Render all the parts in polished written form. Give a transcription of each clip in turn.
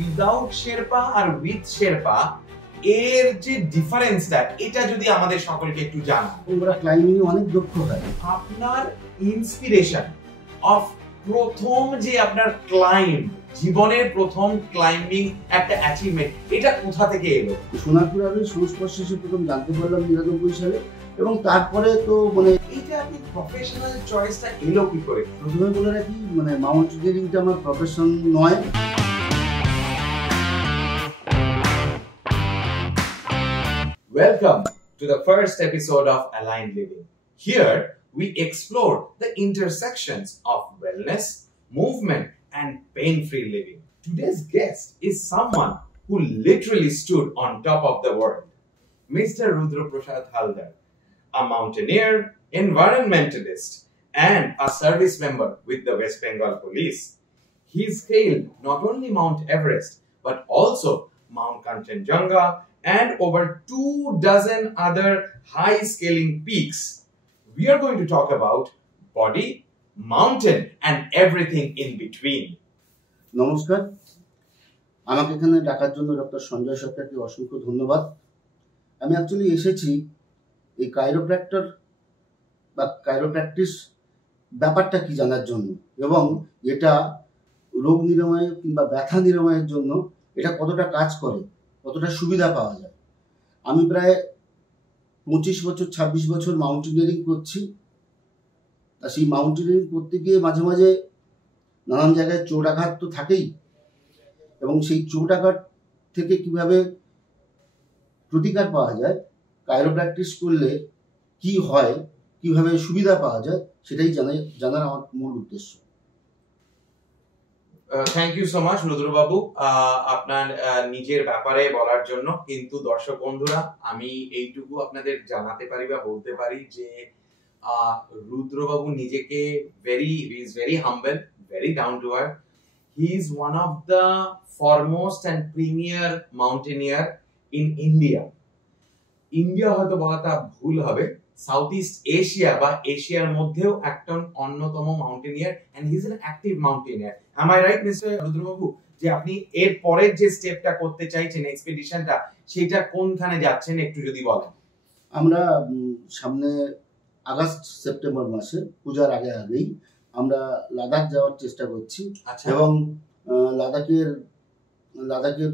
Without Sherpa আর with Sherpa এর যে ডিফারেন্সটা এটা যদি আমাদের সকলকে একটু জানান। ওরা ক্লাইম্বিং এ অনেক দক্ষ হয়। আপনার ইন্সপিরেশন অফ প্রথম যে আপনার ক্লাইম্ব, জীবনের প্রথম ক্লাইম্বিং একটা অ্যাচিভমেন্ট, এটা কোথা থেকে এলো? সোনারপুর আরোহী সংস্পর্শে এসে প্রথম জানতে পারলাম 99 সালে, এবং তারপরে তো এইটা আপনি প্রফেশনাল চয়েসটা এলো কি করে? প্রথমে বলে রাখি মাউন্টেনিয়ারিংটা আমার প্রফেশন নয়। Welcome to the first episode of Aligned Living. Here we explore the intersections of wellness, movement, and pain-free living. Today's guest is someone who literally stood on top of the world. Mr. Rudra Prasad Haldar, a mountaineer, environmentalist, and a service member with the West Bengal Police. He scaled not only Mount Everest, but also Mount Kanchenjunga and over 24 other high-scaling peaks. We are going to talk about body, mountain, and everything in between. নমস্কার, আমাকে এখানে ডাকার জন্য doctor Sanjay সরকারকে অসংখ্য ধন্যবাদ। আমি actually এসেছি এই কাইরোপ্র্যাক্টর বা কাইরোপ্র্যাকটিস ব্যাপারটা কি জানার জন্য, এবং এটা রোগ নিরাময় কিংবা ব্যথা নিরাময়ের জন্য এটা কতটা কাজ করে, কতটা সুবিধা পাওয়া যায়। আমি প্রায় 25 বছর 26 বছর মাউন্টেনিয়ারিং করছি। তা সেই মাউন্টেনিয়ারিং করতে গিয়ে মাঝে মাঝে নানান জায়গায় চোট আঘাত তো থাকেই, এবং সেই চোট আঘাত থেকে কিভাবে প্রতিকার পাওয়া যায়, কাইরোপ্র্যাকটিস করলে কি হয়, কিভাবে সুবিধা পাওয়া যায়, সেটাই জানার আমার মূল উদ্দেশ্য। থ্যাংক ইউ সো মাচ রুদ্র বাবু আপনার নিজের ব্যাপারে বলার জন্য। কিন্তু দর্শক বন্ধুরা, আমি এইটুকু আপনাদের জানাতে পারি বা বলতে পারি যে রুদ্র বাবু নিজেকে very humble, very down to earth. He is one of the foremost and premier mountaineer in India. India হয়তো বলাটা ভুল হবে, সাউথ ইস্ট এশিয়া বা এশিয়ার মধ্যেও একজন অন্যতম mountaineer, and he is an active mountaineer. Am I right mister রুদ্রবাবু, যে আপনি এর পরের যে স্টেপটা করতে চাইছেন, এক্সপেডিশনটা, সেটা কোনখানে যাচ্ছেন একটু যদি বলেন। আমরা সামনে আগস্ট সেপ্টেম্বর মাসে পূজার আগেই আমরা লাদাখ যাওয়ার চেষ্টা করছি। এবং লাদাখের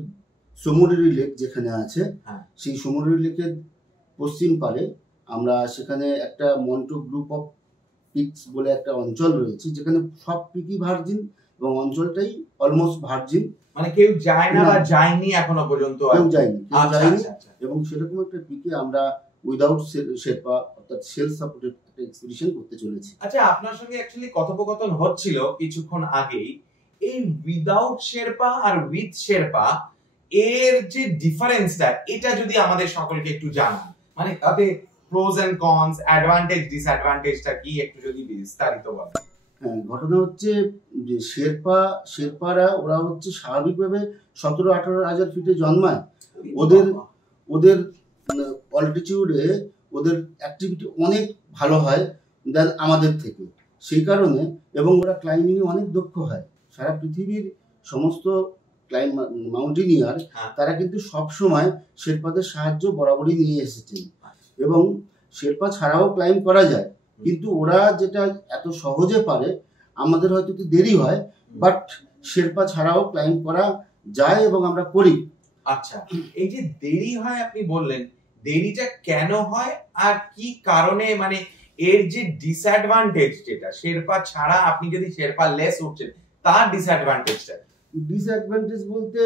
সমুদ্রি লেক যেখানে আছে, সেই সমুদ্রি লেকের পশ্চিম পারে আমরা সেখানে একটা মন্টো গ্রুপ অফ পিকস বলে একটা অঞ্চল রয়েছে, যেখানে সব পিকই ভার্জিন এবং অঞ্চলটাই অলমোস্ট ভার্জিন, মানে কেউ যায় না বা যায়নি এখনো পর্যন্ত, কেউ যায়নি। এবং সেরকম একটা পিকে আমরা উইদাউট শেরপা অর্থাৎ সেলফ সাপোর্টেড একটা এক্সপেডিশন করতে চলেছি। আচ্ছা, আপনার সঙ্গে অ্যাকচুয়ালি কথোপকথন হচ্ছিল কিছুক্ষণ আগেই। এই উইদাউট শেরপা আর উইথ শেরপা এর যে ডিফারেন্সটা, এটা যদি আমাদের সকলকে একটু জানান, মানে তাতে প্রোস এন্ড কনস, অ্যাডভান্টেজ ডিসঅ্যাডভান্টেজটা কি একটু যদি বিস্তারিত বলেন। হ্যাঁ, ঘটনা হচ্ছে যে শেরপারা ওরা হচ্ছে স্বাভাবিকভাবে 17-18 হাজার ফিটে জন্মায়। ওদের অল্টিটিউডে ওদের অ্যাক্টিভিটি অনেক ভালো হয় দেন আমাদের থেকে, সেই কারণে। এবং ওরা ক্লাইম্বিং এ অনেক দক্ষ হয়। সারা পৃথিবীর সমস্ত মাউন্টেনিয়ার তারা কিন্তু সবসময় শেরপাদের সাহায্য বরাবরই নিয়ে এসেছেন, এবং শেরপা ছাড়াও ক্লাইম্ব করা যায়, কিন্তু ওরা যেটা এত সহজে পারে, আমাদের হয়তো একটু দেরি হয়, বাট শেরপা ছাড়াও ক্লাইম্ব করা যায় এবং আমরা করি। আচ্ছা, এই যে দেরি হয় আপনি বললেন, দেরিটা কেন হয় আর কি কারণে, মানে এর যে ডিসঅ্যাডভান্টেজ, যেটা শেরপা ছাড়া আপনি যদি শেরপা লেস উঠছেন, তার ডিসঅ্যাডভান্টেজটা? ডিসঅ্যাডভান্টেজ বলতে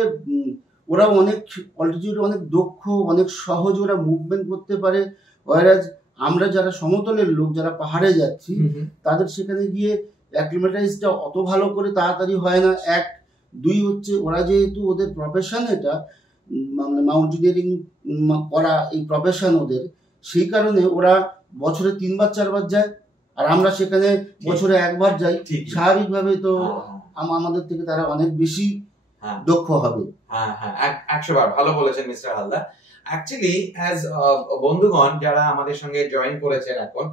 ওরা অনেক অল্টিটিউডে অনেক দক্ষ, অনেক সহজ ওরা মুভমেন্ট করতে পারে, ওয়ারাজ আমরা যারা সমতলের লোক, যারা পাহাড়ে যাচ্ছি, তাদের সেখানে গিয়ে অ্যাক্লিমেটাইজটা অত ভালো করে তাড়াতাড়ি হয় না। 1, 2 হচ্ছে ওরা যেহেতু ওদের প্রফেশন, এটা মানে মাউন্টেনিয়ারিং করা এই প্রফেশন ওদের, সেই কারণে ওরা বছরে 3-4 বার যায়, আর আমরা সেখানে বছরে 1 বার যাই। স্বাভাবিকভাবে তো আমাদের থেকে তারা অনেক বেশি দক্ষ হবে। হ্যাঁ হ্যাঁ, 100 বার ভালো বলেছেন মিস্টার হালদার। অ্যাকচুয়ালি অ্যাজ বন্ধুগণ যারা আমাদের সঙ্গে জয়েন করেছেন এখন,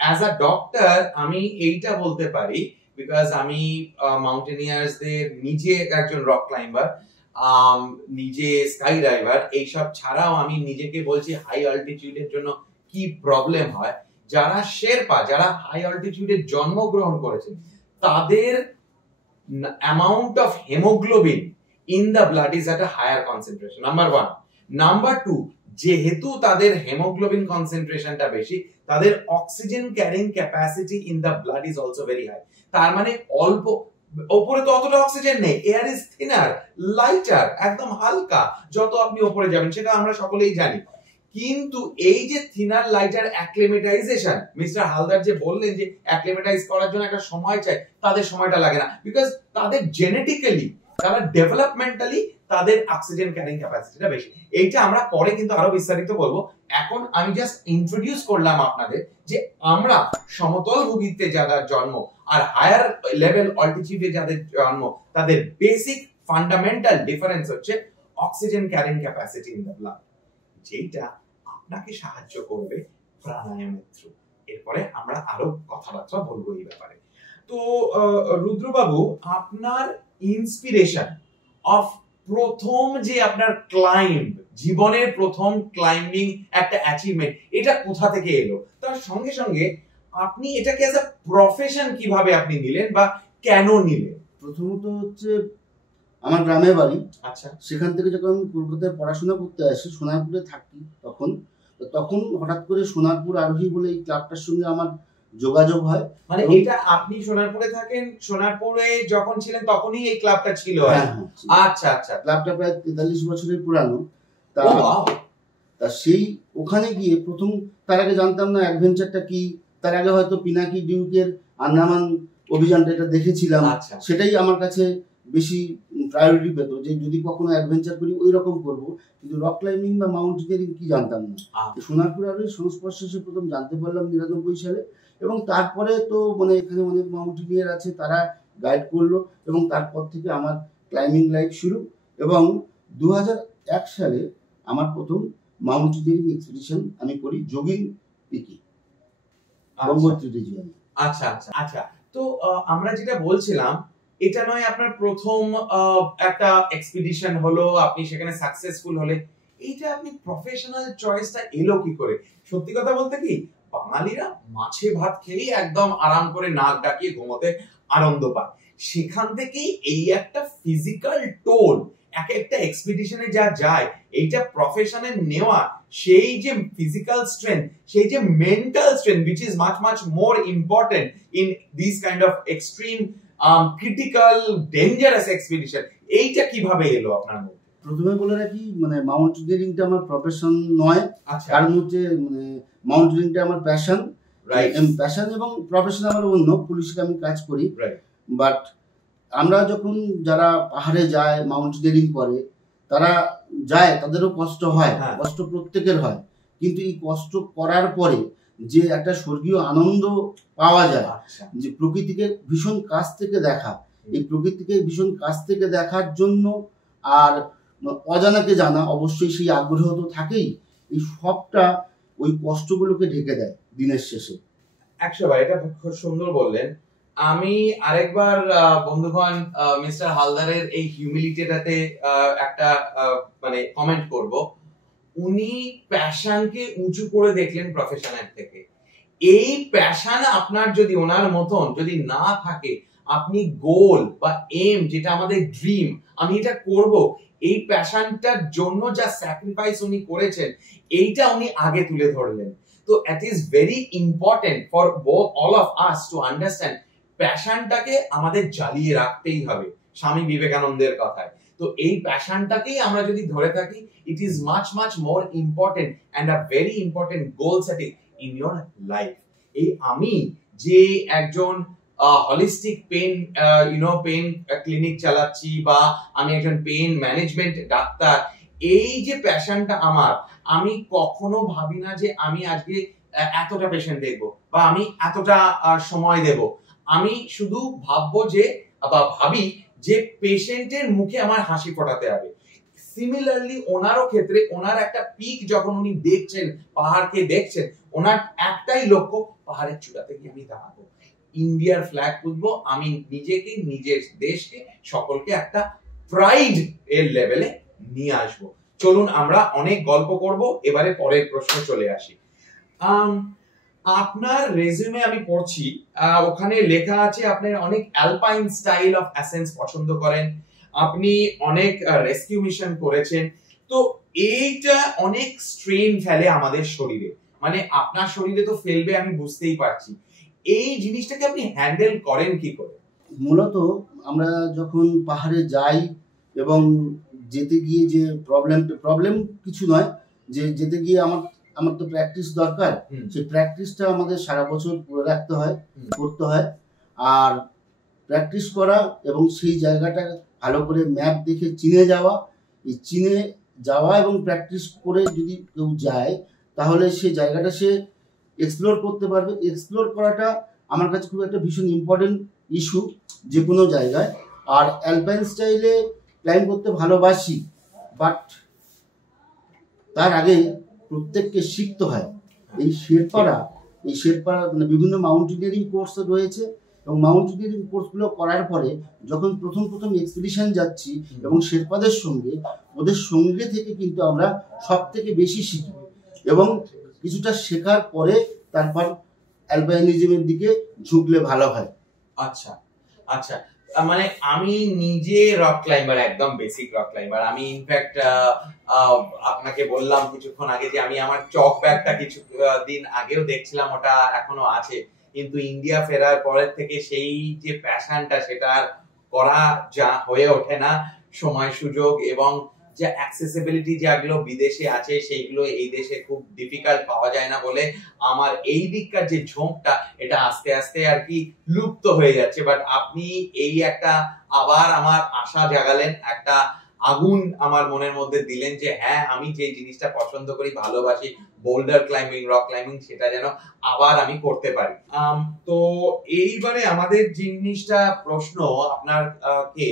অ্যাজ আ ডক্টর আমি এইটা বলতে পারি বিকজ আমি মাউন্টেনিয়ার্সদের নিজে একজন রক ক্লাইম্বার, নিজে স্কাই ডাইভার, এইসব ছাড়াও আমি নিজেকে বলছি হাই অল্টিটিউডের জন্য কি প্রবলেম হয়। যারা শেরপা, যারা হাই অল্টিটিউডে জন্মগ্রহণ করেছেন, তাদের amount of haemoglobin in the blood is at a higher concentration, number 1। Number 2, যেহেতু তাদের হেমোগ্লোবিন কনসেন্ট্রেশনটা বেশি, তাদের oxygen carrying capacity in the blood is also very high. তার মানে অল্প, ওপরে তো অতটা অক্সিজেন নেই, এয়ার ইজ থিনার, লাইটার, একদম হালকা। যত আপনি উপরে যাবেন সেটা আমরা সকলেই জানি। কিন্তু এই যে থিনার লাইটার অ্যাক্লিমেটাইজেশন, মিস্টার হালদার যে বললেন যে অ্যাক্লিমেটাইজ করার জন্য একটা সময় চাই, তাদের সময়টা লাগে না, বিকজ তাদের জেনেটিক্যালি, তারা ডেভেলপমেন্টালি তাদের অক্সিজেন ক্যারিং ক্যাপাসিটিটা বেশি। এইটা আমরা পরে কিন্তু আরো বিস্তারিত বলবো। এখন আমি জাস্ট ইন্ট্রোডিউস করলাম আপনাদের যে আমরা সমতল ভূমিতে যাদের জন্ম আর হায়ার লেভেল অল্টিটিউডে যাদের জন্ম, তাদের বেসিক ফান্ডামেন্টাল ডিফারেন্স হচ্ছে oxygen carrying capacity in the blood, যেটা আপনাকে সাহায্য করবে প্রাণায়ামের থ্রু। এরপরে আমরা আরো কথাবার্তা বলবো এই ব্যাপারে। তো রুদ্রবাবু, আপনার ইন্সপিরেশন অফ প্রথম যে আপনার ক্লাইম্ব, জীবনের প্রথম ক্লাইম্বিং একটা অ্যাচিভমেন্ট, এটা কোথা থেকে এলো? তার সঙ্গে সঙ্গে আপনি এটাকে অ্যাজ আ প্রফেশন কিভাবে আপনি নিলেন বা কেন নিলেন? প্রথমত হচ্ছে আমার গ্রামের বাড়ি। আচ্ছা। সেখান থেকে যখন আমি কলকাতায় পড়াশোনা করতে আসি, সোনারপুরে থাকি তখন হঠাৎ করে সোনারপুর আরোহী বলে এই ক্লাবটার সঙ্গে আমার যোগাযোগ হয়। মানে এটা আপনি সোনারপুরে থাকেন, সোনারপুরে যখন ছিলেন তখনই এই ক্লাবটা ছিল? আচ্ছা আচ্ছা। ক্লাবটা প্রায় 43 বছরের পুরানো। তা সেই ওখানে গিয়ে প্রথম, তার আগে জানতাম না অ্যাডভেঞ্চারটা কি, তার আগে হয়তো পিনাকি ডিউকের আন্দামান অভিযানটা এটা দেখেছিলাম, সেটাই আমার কাছে বেশি প্রায়োরিটি পেত, যে যদি কখনো অ্যাডভেঞ্চার করি ওই রকম করবো। কিন্তু রক ক্লাইম্বিং বা মাউন্টেনিয়ারিং কি জানতাম না। সোনারপুর আরোহী সংস্পর্শে এসে প্রথম জানতে পারলাম 99 সালে, এবং তারপরে তো মানে এখানে অনেক মাউন্টেনিয়ার আছে, তারা গাইড করলো, এবং তারপর থেকে আমার ক্লাইম্বিং লাইফ শুরু। এবং 2001 সালে আমার প্রথম মাউন্টেনিয়ারিং এক্সপিডিশন আমি করি যোগিং পিকে, গঙ্গোত্রী রিজিয়নে। আচ্ছা আচ্ছা আচ্ছা। তো আমরা যেটা বলছিলাম, এটা নয় আপনার প্রথম একটা এক্সপিডিশন হলো, আপনি সেখানে সাকসেসফুল হলে, এইটা আপনি প্রফেশনাল চয়েসটা এলো কি করে? সত্যি কথা বলতে কি, বাঙালিরা মাছে ভাত খেয়েই একদম আরাম করে নাক ডাকিয়ে ঘুমোতে আনন্দ পায়। সেখান থেকেই এই একটা ফিজিক্যাল টোল এক একটা এক্সপিডিশনে যা যায়, এইটা প্রফেশনে নেওয়া, সেই যে ফিজিক্যাল স্ট্রেংথ, সেই যে mental strength, which is much much more important in these kind of extreme critical dangerous expedition, এইটা কিভাবে এলো আপনার মধ্যে? প্রথমে বলে রাখি, মানে মাউন্টেনিয়ারিংটা আমার প্রফেশন নয়, কারণ হচ্ছে মানে মাউন্টেনিয়ারিংটা আমার প্যাশন, প্যাশন এবং প্রফেশন আমার অন্য। পুলিশে আমি কাজ করি, বাট আমরা যখন যারা পাহাড়ে যায় মাউন্টেনিয়ারিং করে, তারা যায়, তাদেরও কষ্ট হয়, কষ্ট প্রত্যেকের হয়, কিন্তু এই কষ্ট করার পরে যে একটা স্বর্গীয় আনন্দ পাওয়া যায়, যে প্রকৃতিকে ভীষণ কাছ থেকে দেখা, এই প্রকৃতিকে ভীষণ কাছ থেকে দেখার জন্য আর অজানাকে জানা, অবশ্যই সেই আগ্রহ তো থাকেই, এই সবটা ওই কষ্টগুলোকে ঢেকে দেয় দিনের শেষে। 100বার, এটা খুব সুন্দর বললেন। আমি আরেকবার বন্ধুগণ মিস্টার হালদারের এই হিউমিলিটিটাতে একটা মানে কমেন্ট করব। উনি প্যাশনকে উঁচু করে দেখলেন প্রফেশনের থেকে। এই প্যাশন আপনার যদি ওনার মতন যদি না থাকে, আপনি গোল বা এম, যেটা আমাদের ড্রিম, আমি এটা করব, এই প্যাশনটার জন্য যা স্যাক্রিফাইস উনি করেছেন, এইটা উনি আগে তুলে ধরলেন। তো it is very important for both all of us to understand, প্যাশনটাকে আমাদের জ্বালিয়ে রাখতেই হবে, স্বামী বিবেকানন্দের কথায়। তো এই প্যাশনটাকেই আমরা যদি ধরে থাকি, it is much much more important and a very important goal setting in your life. এই আমি যে একজন হলিস্টিক পেন পেন ক্লিনিক চালাচ্ছি, বা আমি একজন পেন ম্যানেজমেন্ট ডাক্তার, এই যে প্যাশনটা আমার, আমি কখনো ভাবি না যে আমি আজকে এতটা পেশেন্ট দেখবো বা আমি এতটা সময় দেব। আমি শুধু ভাববো যে, বা ভাবি যে পেশেন্টের মুখে আমার হাসি ফোটাতে হবে। সিমিলারলি ওনারও ক্ষেত্রে, ওনার একটা পিক যখন উনি দেখছেন, পাহাড়কে দেখছেন, ওনার একটাই লক্ষ্য, পাহাড়ের চূড়াতে গিয়ে আমি দাঁড়াবো। ইন্ডিয়ার ফ্ল্যাগ তুলবো, আমি নিজেকে, নিজের দেশকে, সকলকে একটা প্রাইড এর লেভেলে নিয়ে আসবো। চলুন আমরা অনেক গল্প করব, এবারে পরের প্রশ্নে চলে আসি। আপনার রেজিউমে আমি পড়ছি, ওখানে লেখা আছে আপনি অনেক অ্যালপাইন স্টাইল অফ অ্যাসেন্স পছন্দ করেন, আপনি অনেক রেস্কিউ মিশন করেছেন। তো এইটা অনেক স্ট্রেন ফেলে আমাদের শরীরে, মানে আপনার শরীরে তো ফেলবে আমি বুঝতেই পারছি। এই জিনিসটাকে আপনি হ্যান্ডেল করেন কি করে? মূলত আমরা যখন পাহাড়ে যাই এবং যেতে গিয়ে যে প্রবলেম কিছু নয়, যে যেতে গিয়ে আমার তো প্র্যাকটিস দরকার, সেই প্র্যাকটিসটা আমাদের সারা বছর করে রাখতে হয়, করতে হয়। আর প্র্যাকটিস করা এবং সেই জায়গাটা ভালো করে ম্যাপ দেখে চিনে যাওয়া, এই চিনে যাওয়া এবং প্র্যাকটিস করে যদি কেউ যায় তাহলে সেই জায়গাটা সে এক্সপ্লোর করতে পারবে। এক্সপ্লোর করাটা আমার কাছে খুব একটা ভীষণ ইম্পর্টেন্ট ইস্যু যে কোনো জায়গায়। আর অ্যালপাইন স্টাইলে ক্লাইম্ব করতে ভালোবাসি, বাট তার আগে প্রত্যেককে শিখতে হয়। এই শেরপারা মানে বিভিন্ন মাউন্টেনিয়ারিং কোর্স রয়েছে, এবং মাউন্টেনিয়ারিং কোর্সগুলো করার পরে যখন প্রথম এক্সপিডিশন যাচ্ছি এবং শেরপাদের সঙ্গে, ওদের সঙ্গে থেকে কিন্তু আমরা সব থেকে বেশি শিখি, এবং কিছুটা শেখার পরে তারপর অ্যালপাইনিজমের দিকে ঝুঁকলে ভালো হয়। আচ্ছা আচ্ছা, মানে আমি নিজে রক ক্লাইম্বার, একদম বেসিক রক ক্লাইম্বার। আমি ইনফ্যাক্ট আপনাকে বললাম কিছুক্ষণ আগে যে আমি আমার চক ব্যাগটা কিছু দিন আগেও দেখছিলাম, ওটা এখনো আছে, কিন্তু ইন্ডিয়া ফেরার পরের থেকে সেই যে প্যাশনটা সেটা আর করা যা হয়ে ওঠে না। সময় সুযোগ এবং যে অ্যাক্সেসিবিলিটি যেগুলো বিদেশে আছে সেইগুলো এই দেশে খুব ডিফিকাল্ট পাওয়া যায় না বলে আমার এই দিককার যে ঝোঁকটা এটা আস্তে আস্তে আর কি লুপ্ত হয়ে যাচ্ছে। বাট আপনি এই একটা আবার আমার আশা জাগালেন, একটা আগুন আমার মনের মধ্যে দিলেন যে হ্যাঁ, আমি যে জিনিসটা পছন্দ করি, ভালোবাসি, বোল্ডার ক্লাইম্বিং, রক ক্লাইম্বিং, সেটা যেন আবার আমি করতে পারি। তো এইবারে আমাদের জিনিসটা প্রশ্ন আপনার কে,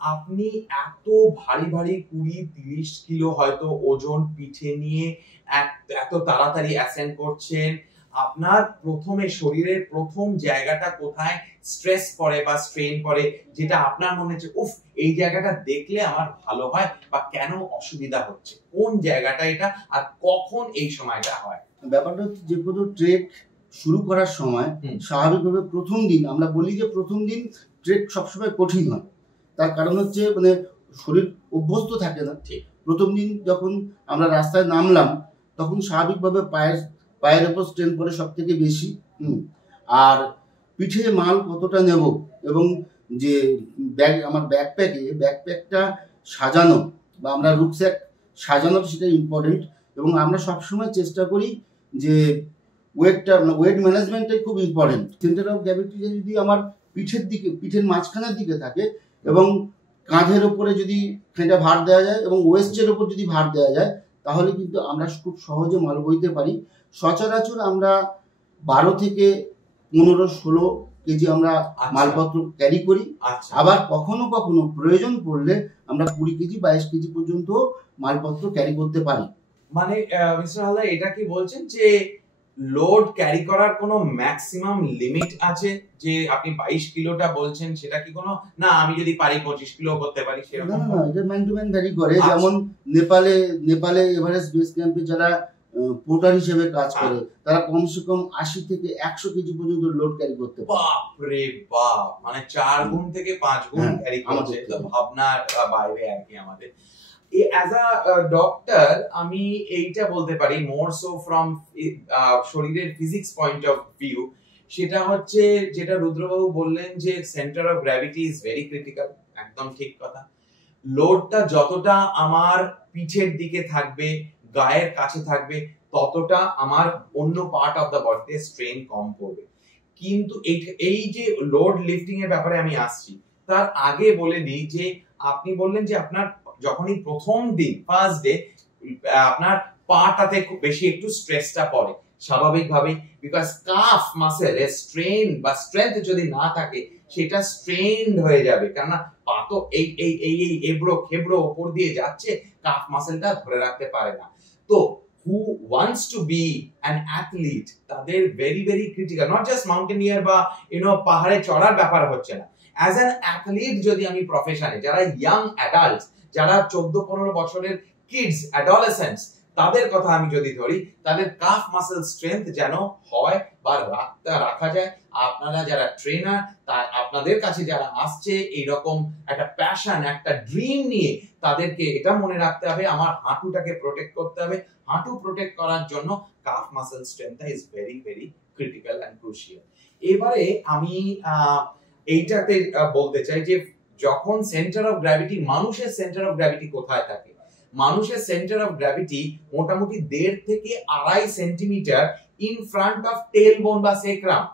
আপনি এত ভারী 20-30 কিলো হয়তো ওজন পিঠে নিয়ে এত তাড়াতাড়ি অ্যাসেন্ড করছেন, আপনার প্রথমে শরীরের প্রথম জায়গাটা কোথায় স্ট্রেস পড়ে বা স্ট্রেন পড়ে, যেটা আপনার মনে হচ্ছে উফ এই জায়গাটা দেখলে আমার ভালো হয়, বা কেন অসুবিধা হচ্ছে, কোন জায়গাটা এটা, আর কখন এই সময়টা হয়? ব্যাপারটা হচ্ছে যে কোনো ট্রেক শুরু করার সময় স্বাভাবিকভাবে প্রথম দিন, আমরা বলি যে প্রথম দিন ট্রেক সবসময় কঠিন হয়। তার কারণ হচ্ছে মানে শরীর অভ্যস্ত থাকে না। প্রথম দিন যখন আমরা রাস্তায় নামলাম তখন স্বাভাবিকভাবে পায়ের উপর স্ট্রেন পড়ে সব থেকে বেশি। আর পিঠে মাল কতটা নেব এবং যে আমার ব্যাকপ্যাকটা সাজানো বা আমরা রুকস্যাক সাজানো, সেটা ইম্পর্টেন্ট। এবং আমরা সবসময় চেষ্টা করি যে ওয়েট ম্যানেজমেন্টটাই খুব ইম্পর্টেন্ট। সেন্টার অফ গ্র্যাভিটি যদি আমার পিঠের মাঝখানের দিকে থাকে এবং কাঁধের ওপরে যদি সেটা ভার দেওয়া যায় এবং ওয়েস্টের ওপর যদি ভার দেওয়া যায় তাহলে কিন্তু আমরা খুব সহজে মাল বইতে পারি। সচরাচর আমরা 12 থেকে 15-16 কেজি আমরা মালপত্র ক্যারি করি। আবার কখনো কখনো প্রয়োজন পড়লে আমরা 20 কেজি 22 কেজি পর্যন্ত মালপত্র ক্যারি করতে পারি। মানে মিস্টার হালদার, এটা কি বলছেন যে লোড ক্যারি করার কোনো ম্যাক্সিমাম লিমিট আছে? যে আপনি 22 কিলোটা বলছেন সেটা কি কোনো, না আমি যদি পারি 25 কিলো করতে পারি সেরকম? না, এটা ম্যান টু ম্যান ভ্যারি করে। যেমন নেপালে এভারেস্ট বেস ক্যাম্পে যারা পোর্টার হিসেবে কাজ করে তারা কমসে কম 80 থেকে 100 কেজি পর্যন্ত লোড ক্যারি করতে পারে। বাপ রে বাপ, মানে 4 গুণ থেকে 5 গুণ ক্যারি করছে, তো ভাবনার বাইরে আর কি আমাদের। অ্যাজ আ ডক্টর আমি এইটা বলতে পারি, মোর সো ফ্রম শরীরের ফিজিক্স পয়েন্ট অফ ভিউ, সেটা হচ্ছে যেটা রুদ্রবাবু বললেন যে centre of gravity is very critical. একদম ঠিক কথা। লোডটা যতটা আমার পিঠের দিকে থাকবে, গায়ের কাছে থাকবে, ততটা আমার অন্য পার্ট অফ দ্য বডিতে স্ট্রেন কম পড়বে। কিন্তু এই যে লোড লিফটিং এর ব্যাপারে আমি আসছি, তার আগে বলে দিই যে আপনি বললেন যে আপনার যখনই প্রথম দিন ফার্স্ট ডে আপনার পাটাতে খুব বেশি একটু স্ট্রেসটা পড়ে স্বাভাবিকভাবেই, বিকজ কাফ মাসেল এর স্ট্রেন বা স্ট্রেংথ যদি না থাকে সেটা স্ট্রেনড হয়ে যাবে, কেননা পা তো এই এবড়ো খেবড়ো উপর দিয়ে যাচ্ছে, কাফ মাসেলটা ধরে রাখতে পারে না। তো who wants to be an athlete, তাদের very very critical, not just mountaineer বা পাহাড়ে চড়ার ব্যাপার হচ্ছে না, as an athlete যদি আমি প্রফেশনে যারা young adults, যারা 14-15 বছরের kids, adolescents, তাদের কথা আমি যদি ধরি, তাদের কাফ মাসেল স্ট্রেংথ যেন হয় বা রাখা যায়। আপনারা যারা ট্রেনার, আপনাদের কাছে যারা আসছে এইরকম একটা প্যাশন, একটা ড্রিম নিয়ে, তাদেরকে এটা মনে রাখতে হবে আমার হাঁটুটাকে প্রোটেক্ট করতে হবে। হাঁটু প্রোটেক্ট করার জন্য calf muscle strength is very very critical and crucial. এবারে আমি এইটাতে বলতে চাই যে যখন সেন্টার অফ গ্র্যাভিটি, মানুষের সেন্টার অফ গ্র্যাভিটি কোথায় থাকে? মানুষের সেন্টার অফ গ্র্যাভিটি মোটামুটি 1.5 থেকে 2.5 সেন্টিমিটার ইন ফ্রন্ট অফ টেলবোন বা সেক্রাম।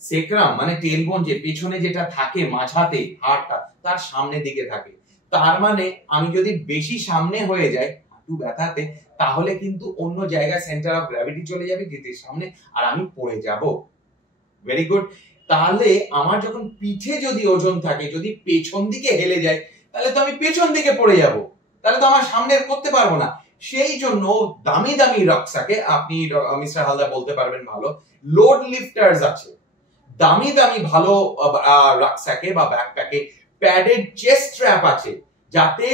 সেক্রাম মানে টেলবোন, যে পেছনে যেটা থাকে মাঝাতে হাড়টা, তার সামনের দিকে থাকে। তার মানে আমি যদি বেশি সামনে হয়ে যাই হাঁটু ব্যথাতে, তাহলে কিন্তু অন্য জায়গায় সেন্টার অফ গ্র্যাভিটি চলে যাবে গিটের সামনে, আর আমি পড়ে যাব। Very good. তাহলে আমার যখন পিঠে যদি ওজন থাকে, যদি পেছন দিকে হেলে যায়, তাহলে তো আমি পেছন দিকে পড়ে যাব, তাহলে তো আমার সামনে করতে পারবো না। সেই জন্য দামি দামি রক্সাকে, আপনি মিস্টার হালদার বলতে পারবেন ভালো, লোড লিফটার্স আছে, দামি দামি ভালো রক্সাকে বা ব্যাকপ্যাকে প্যাডেড চেস্ট স্ট্র্যাপ আছে, যাতে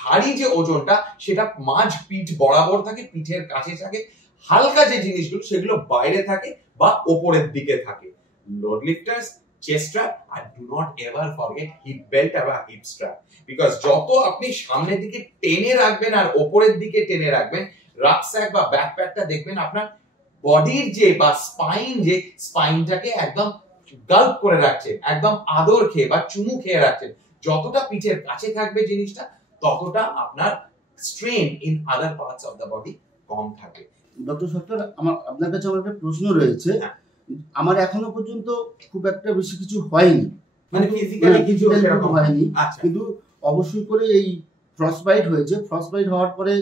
ভারী যে ওজনটা সেটা মাঝ পিঠ বরাবর থাকে, পিঠের কাছে থাকে, হালকা যে জিনিসগুলো সেগুলো বাইরে থাকে বা ওপরের দিকে থাকে। লোড লিফটার্স, চেস্ট স্ট্র্যাপ, আর do not ever forget hip belt বা হিপ স্ট্র্যাপ, বিকজ যত আপনি সামনের দিকে টেনে রাখবেন আর ওপরের দিকে টেনে রাখবেন, রাকস্যাক বা ব্যাকপ্যাকটা দেখবেন আপনার বডির যে বা স্পাইন, যে স্পাইনটাকে একদম গাল্প করে রাখছেন, একদম আদর খেয়ে বা চুমু খেয়ে রাখছেন। যতটা পিঠের কাছে থাকবে জিনিসটা, ততটা আপনার strain in other parts of the body কম থাকবে। ডক্টর সরকার, আপনার কাছে আমার একটা প্রশ্ন রয়েছে। আমার এখনো পর্যন্ত খুব একটা বেশি কিছু হয়নি, মানে ফিজিক্যালি কিছু সেরকম হয়নি, কিন্তু অবশ্যই করে এই ফ্রস্টবাইট হয়েছে। ফ্রস্টবাইট হওয়ার পরে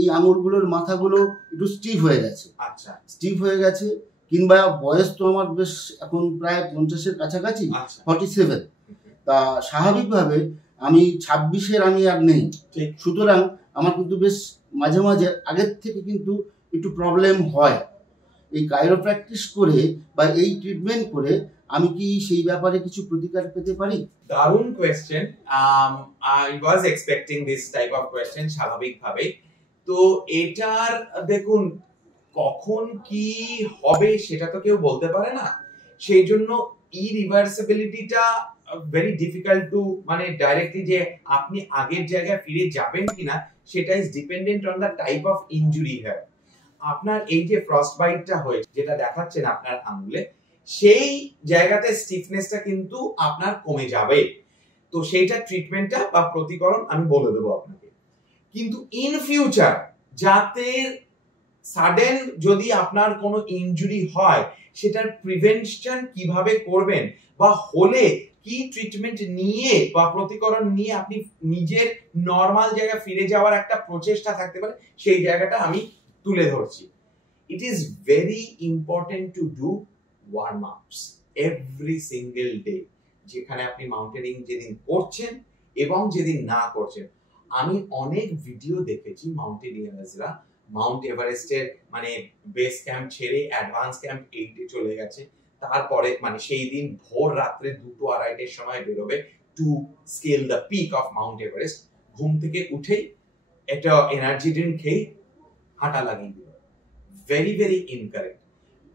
এই আঙুলগুলোর মাথাগুলো একটু স্টিফ হয়ে গেছে। আচ্ছা, স্টিফ হয়ে গেছে, কিংবা বয়স তো আমার বেশ এখন প্রায় 50-এর কাছাকাছি, 47। তা স্বাভাবিকভাবে আমি 26-এর আমি আর নেই, সুতরাং আমার কিন্তু বেশ মাঝে মাঝে আগের থেকে কিন্তু একটু প্রবলেম হয়। এই কাইরোপ্র্যাকটিস করে বা এই ট্রিটমেন্ট করে আমি কি সেই ব্যাপারে কিছু প্রতিকার পেতে পারি? দারুণ question. I was expecting this type of question স্বাভাবিকভাবে। তো এটার দেখুন, কখন কি হবে সেটা তো কেউ বলতে পারে না। সেই জন্য ইরিভার্সিবিলিটিটা ভেরি ডিফিকাল্ট টু, মানে ডাইরেক্টলি যে আপনি আগের জায়গায় ফিরে যাবেন কিনা, সেটা is dependent on the type of injury here. আপনার এই যে ফ্রস্টবাইটটা হয়েছে, যেটা দেখাচ্ছেন আপনার আঙ্গুলে, সেই জায়গাতে স্টিফনেসটা কিন্তু আপনার কমে যাবে। তো সেইটা ট্রিটমেন্টটা বা প্রতিকরণ আমি বলে দেবো আপনাকে। কিন্তু ইন ফিউচার যাতে সাডেন যদি আপনার কোনো ইনজুরি হয়, সেটার প্রিভেনশন কিভাবে করবেন বা হলে কি ট্রিটমেন্ট নিয়ে বা প্রতিকরণ নিয়ে আপনি নিজের নরমাল জায়গা ফিরে যাওয়ার একটা প্রচেষ্টা থাকতে পারে, সেই জায়গাটা আমি তুলে ধরছি। It is very important to do warm ups every single day. যেখানে আপনি মাউন্টেনিং যেদিন করছেন এবং যেদিন না করছেন, আমি অনেক ভিডিও দেখেছি মাউন্টেনিয়ার্সরা মাউন্ট এভারেস্টের মানে বেস ক্যাম্প ছেড়ে অ্যাডভান্স ক্যাম্প 8-এ চলে গেছে। তারপরে মানে সেই দিন ভোর রাত্রে 2-2:30-এর সময় বেরোবে to scale the peak of Mount Everest. ঘুম থেকে উঠেই একটা এনার্জি ড্রিঙ্ক খেয়ে হাঁটা লাগিয়ে দিল। Very very incorrect.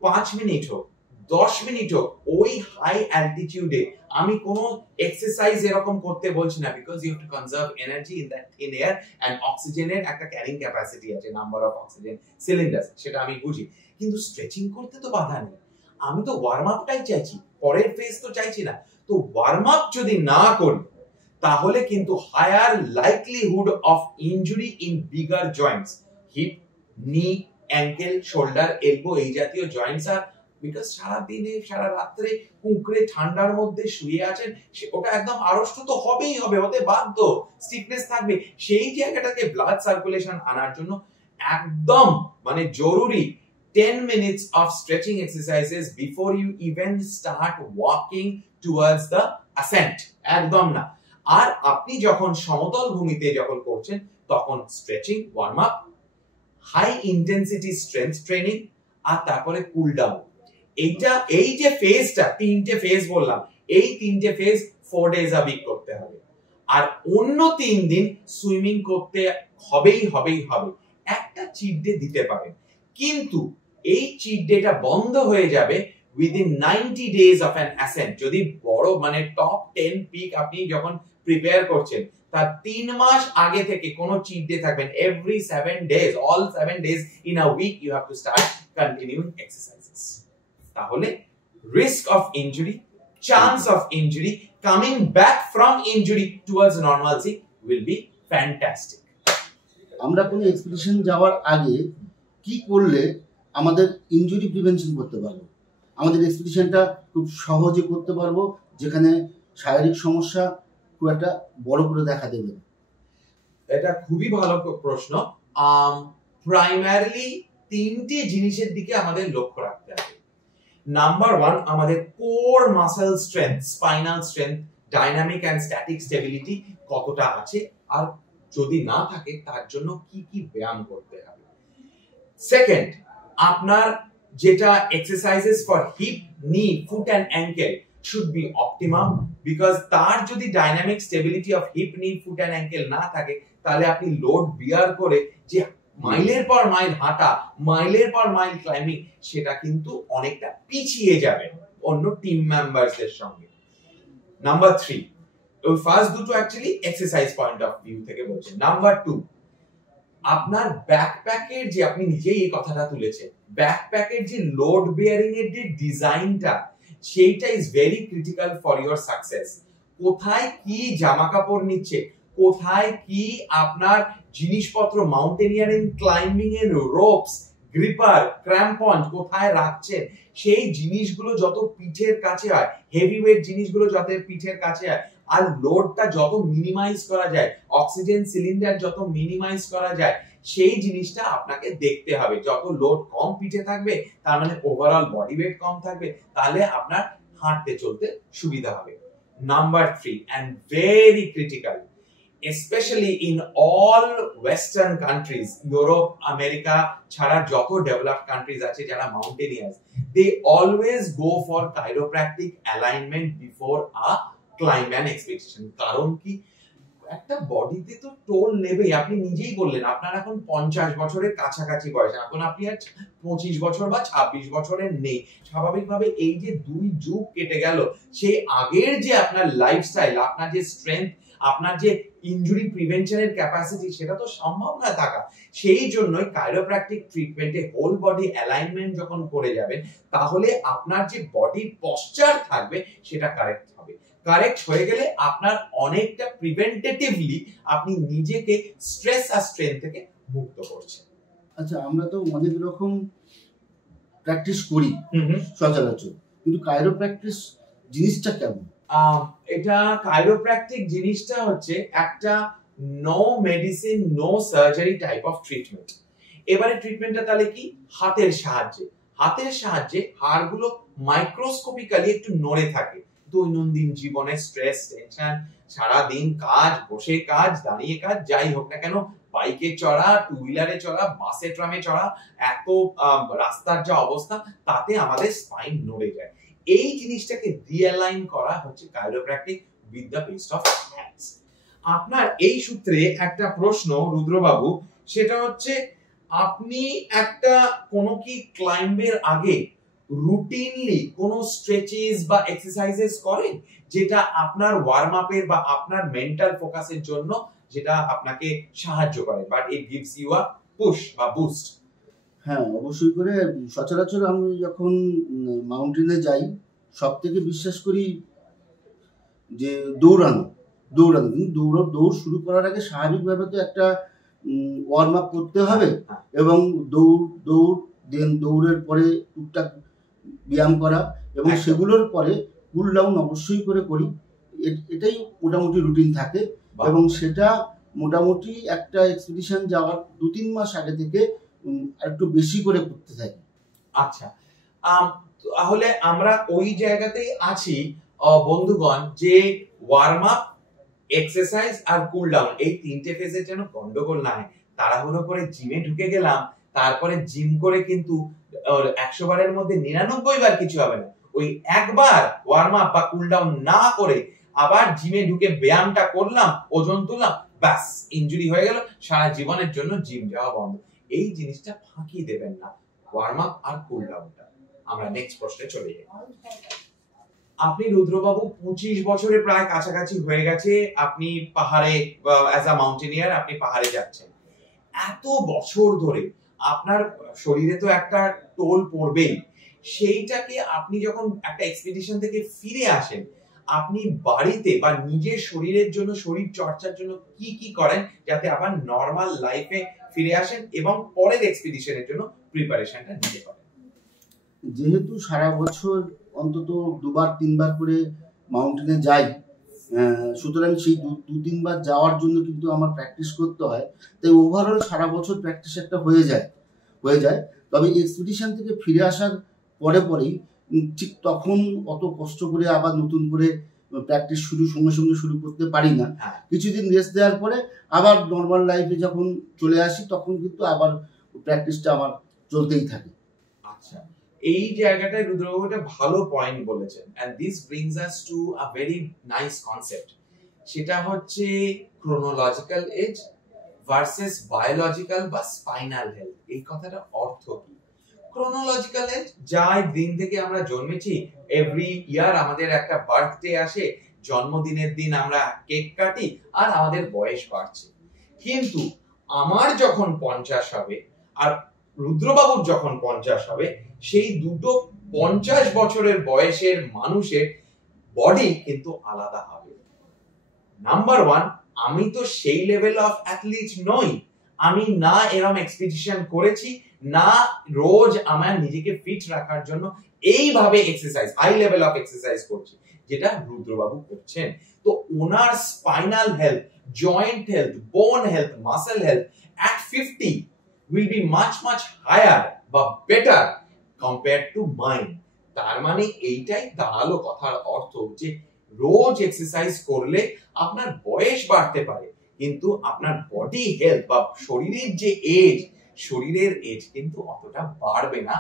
5 মিনিট হোক, 10 মিনিট হোক, ওই হাই অ্যালটিটিউডে আমি কোনো এক্সারসাইজ এরকম করতে বলছি না, because you have to conserve energy in that thin air, and অক্সিজেনের একটা ক্যারিং ক্যাপাসিটি আছে, নাম্বার অফ অক্সিজেন সিলিন্ডার, সেটা আমি বুঝি। কিন্তু স্ট্রেচিং করতে তো বাধা নেই। আমি তো ওয়ার্ম আপটাই চাইছি, পরের ফেজ তো চাইছি না। তো ওয়ার্ম আপ যদি না করি, তাহলে কিন্তু higher likelihood of injury in bigger joints, hip, knee, ankle, shoulder, elbow, এই জাতীয় জয়েন্টস আর, বিকজ সারা দিনে সারা রাত্রে কুঁকড়ে ঠান্ডার মধ্যে শুয়ে আছেন, ওটা একদম আড়ষ্ট তো হবেই হবে, হতে বাধ্য, স্টিফনেস থাকবে। সেই জায়গাটাকে ব্লাড সার্কুলেশন আনার জন্য একদম মানে জরুরি 10 minutes of stretching exercises before you even start walking towards the ascent, একদম না। আর আপনি যখন সমতল ভূমিতে যখন করছেন, তখন stretching, warm up, high intensity strength training, আর তারপরে কুল ডাউন। এই যে ফেজটা, 3টে ফেজ বললাম, এই 3টে ফেজ 4 days a week করতে হবে। আর অন্য 3 দিন সুইমিং করতে হবে। একটা চিট ডে দিতে পারেন, কিন্তু এই চিট ডেটা বন্ধ হয়ে যাবে within 90 days of an ascent। যদি বড় মানে টপ 10 পিক আপনি যখন প্রিপেয়ার করছেন, তার 3 মাস আগে থেকে কোনো চিট ডে থাকবেন। every 7 days, all 7 days in a week you have to start continuing exercises। তাহলে risk of injury, chance of injury, coming back from injury towards normalcy will be fantastic। আমরা কোনো expedition যাওয়ার আগে কি করলে আমাদের injury prevention করতে পারবো, আমাদের এক্সপেডিশনটা খুব সহজে করতে পারবো, যেখানে শারীরিক সমস্যা খুব একটা বড় করে দেখা দেবে? এটা খুবই ভালো প্রশ্ন। প্রাইমারিলি 3টে জিনিসের দিকে আমাদের লক্ষ্য রাখতে হবে। নাম্বার 1, আমাদের core muscle strength, spinal strength, dynamic and static stability কতটা আছে, আর যদি না থাকে তার জন্য কি কি ব্যায়াম করতে হবে। সেকেন্ড, আপনার যেটা exercises for hip, knee, foot and ankle should be optimum, because তার যদি dynamic stability of hip, knee, foot and ankle না থাকে, তাহলে আপনি লোড বিয়ার করে যে মাইলের পর মাইল হাঁটা, মাইলের পর মাইল ক্লাইম্বিং, সেটা কিন্তু অনেকটা পিছিয়ে যাবে অন্য টিম মেম্বারসদের সঙ্গে। নাম্বার 3, ওই ফার্স্ট দুটো actually exercise point of view থেকে বলছি। নাম্বার 2, আপনার ব্যাকপ্যাকের যে, আপনি নিজেই এই কথাটা তুলেছেন, ব্যাকপ্যাকের যে লোড বেয়ারিং এর যে ডিজাইনটা, সেইটা is very critical for your success. কোথায় কি জামা কাপড় নিচ্ছে, কোথায় কি আপনার জিনিসপত্র, মাউন্টেনিয়ারিং, ক্লাইম্বিং এর রোপস, গ্রিপার, ক্র্যাম্পন কোথায় রাখছেন, সেই জিনিসগুলো যত পিঠের কাছে হয়, হেভি ওয়েট জিনিসগুলো যত পিঠের কাছে হয়, আর লোডটা যত মিনিমাইজ করা যায়, অক্সিজেন সিলিন্ডার যত মিনিমাইজ করা যায়, সেই জিনিসটা আপনাকে দেখতে হবে। যত লোড কম পিঠে থাকবে, তার মানে ওভারঅল বডি ওয়েট কম থাকবে, তাহলে আপনার হাঁটতে চলতে সুবিধা হবে। Number 3, and very critical, especially in all western countries, Europe, America ছাড়া যত ডেভেলপড কান্ট্রিজ আছে যারা mountaineers, they always go for chiropractic alignment before a climb and expedition। কারণ কি, একটা বডিতে তো টোল নেবেই। আপনি নিজেই বললেন আপনার এখন 50 বছরের কাছাকাছি বয়স, এখন আপনি আর 25 বছর বা 26 বছরের নেই। স্বাভাবিকভাবে এই যে 2 যুগ কেটে গেল, সেই আগের যে আপনার লাইফস্টাইল, আপনার যে স্ট্রেংথ, আপনার যে ইনজুরি প্রিভেনশনের ক্যাপাসিটি, সেটা তো সম্ভব না থাকা। সেই জন্যই কাইরোপ্র্যাকটিক ট্রিটমেন্টে হোল বডি অ্যালাইনমেন্ট যখন করে যাবেন, তাহলে আপনার যে বডির পশ্চার থাকবে সেটা কারেক্ট হবে। কারেক্ট হয়ে গেলে আপনার অনেকটা প্রিভেন্টেটিভলি আপনি নিজেকে স্ট্রেস আর স্ট্রেন থেকে মুক্ত করছেন। আচ্ছা, আমরা তো অনেক রকম প্র্যাকটিস করি সচরাচর, কিন্তু কাইরোপ্র্যাকটিস জিনিসটা কেমন? এটা কাইরোপ্র্যাকটিক জিনিসটা হচ্ছে একটা no medicine, no surgery type of treatment. এবারে ট্রিটমেন্টটা তাহলে কি, হাতের সাহায্যে হাড়গুলো মাইক্রোস্কোপিক্যালি একটু নড়ে থাকে। দৈনন্দিন জীবনে স্ট্রেস, টেনশন, সারাদিন কাজ, বসে কাজ, দাঁড়িয়ে কাজ, যাই হোক না কেন, বাইকে চড়া, টু হুইলারে চড়া, বাসে ট্রামে চড়া, এত রাস্তার যা অবস্থা, তাতে আমাদের স্পাইন নড়ে যায়। এই জিনিসটাকে রিঅ্যালাইন করা হচ্ছে chiropractic with the best of hands. আপনার এই সূত্রে একটা প্রশ্ন রুদ্রবাবু, সেটা হচ্ছে আপনি একটা কোনো কি ক্লাইম্বের আগে রুটিনলি কোনো স্ট্রেচেস বা এক্সারসাইজেস করেন, যেটা আপনার ওয়ার্ম আপের বা আপনার মেন্টাল ফোকাসের জন্য যেটা আপনাকে সাহায্য করে, but it gives you a push বা বুস্ট? হ্যাঁ, অবশ্যই করে। সচরাচর আমি যখন মাউন্টেনে যাই, সব থেকে বিশ্বাস করি যে দৌড়ানো। কিন্তু দৌড় শুরু করার আগে স্বাভাবিকভাবে তো একটা ওয়ার্ম আপ করতে হবে, এবং দৌড়ের পরে টুকটাক ব্যায়াম করা, এবং সেগুলোর পরে কুল ডাউন অবশ্যই করে করি। এটাই মোটামুটি রুটিন থাকে, এবং সেটা মোটামুটি একটা এক্সপিডিশন যাওয়ার 2-3 মাস আগে থেকে একটু বেশি করে করতে থাকি। আচ্ছা, তাহলে আমরা ওই জায়গাতেই আছি বন্ধুগণ, যে ওয়ার্ম আপ, এক্সারসাইজ আর কুল ডাউন, এই 3টে ফেজের যেন গন্ডগোল না হয়। তাড়াহুড়ো করে জিমে ঢুকে গেলাম, তারপরে জিম করে কিন্তু 100 বারের মধ্যে 99 বার কিছু হবে না। ওই একবার ওয়ার্ম আপ বা কুল ডাউন না করে আবার জিমে ঢুকে ব্যায়ামটা করলাম, ওজন তুললাম, ব্যাস ইনজুরি হয়ে গেল, সারা জীবনের জন্য জিম যাওয়া বন্ধ। এই জিনিসটা ফাঁকি দেবেন না, ওয়ার্ম আপ আর কুল ডাউনটা। আমরা নেক্সট প্রশ্নে চলে যাই। আপনি রুদ্রবাবু 25 বছরে প্রায় কাছাকাছি হয়ে গেছে, আপনি পাহাড়ে অ্যাজ আ মাউন্টেনিয়ার আপনি পাহাড়ে যাচ্ছেন। এত বছর ধরে আপনার শরীরে তো একটা টোল পড়বেই, সেইটাকে আপনি যখন একটা এক্সপেডিশন থেকে ফিরে আসেন, আপনি বাড়িতে বা নিজের শরীরের জন্য, শরীর চর্চার জন্য কি কি করেন যাতে আবার নরমাল লাইফে ফিরে আসেন এবং পরের এক্সপেডিশনের জন্য প্রিপারেশনটা নিতে পারেন? যেহেতু সারা বছর অন্তত 2-3 বার করে মাউন্টেনে যাই, সুতরাং সেই 2-3 বার যাওয়ার জন্য কিন্তু আমার প্র্যাকটিস করতে হয়। তাই ওভারঅল সারা বছর প্র্যাকটিস একটা হয়ে যায়। তবে এক্সপিডিশন থেকে ফিরে আসার পরেই ঠিক তখন অত কষ্ট করে আবার নতুন করে প্র্যাকটিস সঙ্গে সঙ্গে শুরু করতে পারি না। কিছুদিন রেস্ট দেওয়ার পরে আবার নর্মাল লাইফে যখন চলে আসি তখন কিন্তু আবার প্র্যাকটিসটা আমার চলতেই থাকে। আচ্ছা, এই জায়গাটায় রুদ্রবাবু একটা ভালো পয়েন্ট বলেছেন, and this brings us to a very nice concept. সেটা হচ্ছে chronological age versus biological বা spinal health। এই কথাটা অর্থ কি? chronological age, যাই দিন থেকে আমরা জন্মেছি, এভরি ইয়ার আমাদের একটা বার্থডে আসে, জন্মদিনের দিন আমরা কেক কাটি আর আমাদের বয়স বাড়ছে। কিন্তু আমার যখন 50 হবে আর রুদ্রবাবুর যখন 50 হবে, সেই দুটো 50 বছরের বয়সের মানুষের বডি কিন্তু আলাদা হবে। নাম্বার 1, আমি তো সেই লেভেল অফ অ্যাথলিট নই, আমি না এরকম এক্সপেডিশন করেছি, না রোজ আমার নিজেকে ফিট রাখার জন্য এইভাবে exercise, high level of exercise করছি যেটা রুদ্রবাবু করছেন। তো ওনার spinal health, joint health, bone health, muscle health at 50 will be much higher বা better compared to mine। তার মানে এইটাই দাঁড়ালো কথার অর্থ যে রোজ এক্সারসাইজ করলে আপনার বয়স বাড়তে পারে, কিন্তু আপনার বডি হেলথ বা শরীরের যে এজ, শরীরের এজ কিন্তু অতটা বাড়বে না